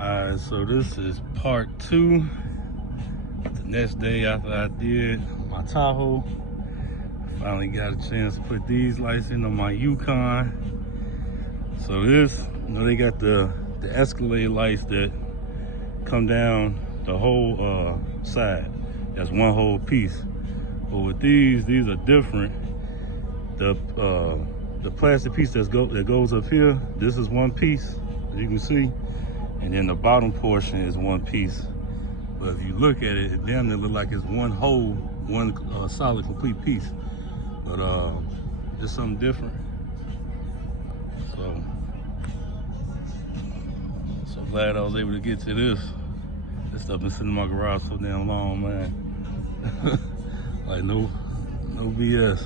Alright, so this is part 2. The next day after I did my Tahoe, I finally got a chance to put these lights in on my Yukon. So this, you know, they got the Escalade lights that come down the whole side. That's one whole piece. But with these are different. The plastic piece that goes up here, this is one piece, as you can see. And then the bottom portion is one piece. But if you look at it, it damn near look like it's one whole, one solid, complete piece. But it's something different. So glad I was able to get to this. This stuff been sitting in my garage so damn long, man. Like no BS.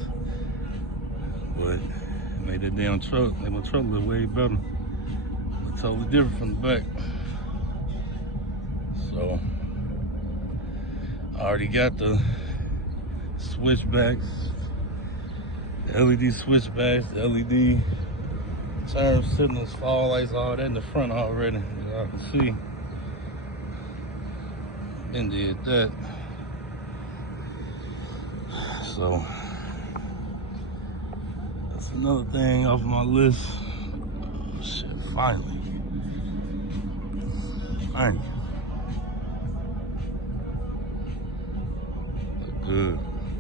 But it made that damn truck, made my truck look way better. Totally different from the back. So I already got the switchbacks, the LED switchbacks, the LED turn signals, fog lights, all that in the front already, as y'all can see. Then did that. So that's another thing off my list. Oh, shit, finally. Look good.